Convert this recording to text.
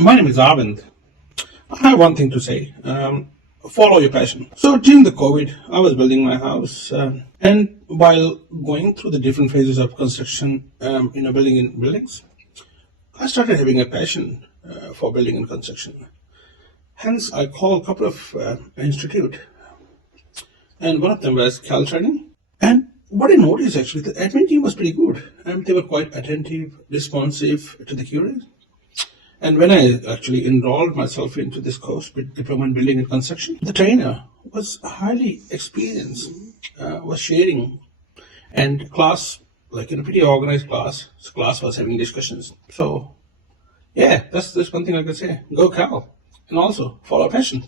My name is Arvind. I have one thing to say. Follow your passion. So during the COVID, I was building my house, and while going through the different phases of construction, building in buildings, I started having a passion for building and construction. Hence, I called a couple of institute, and one of them was Cal Training. And what I noticed actually, the admin team was pretty good. They were quite attentive, responsive to the queries. And when I actually enrolled myself into this course with Diploma in Building and Construction, the trainer was highly experienced, was sharing, and class, like in a pretty organized class, so class was having discussions. So, yeah, that's one thing I could say. Go Cal, and also follow passion.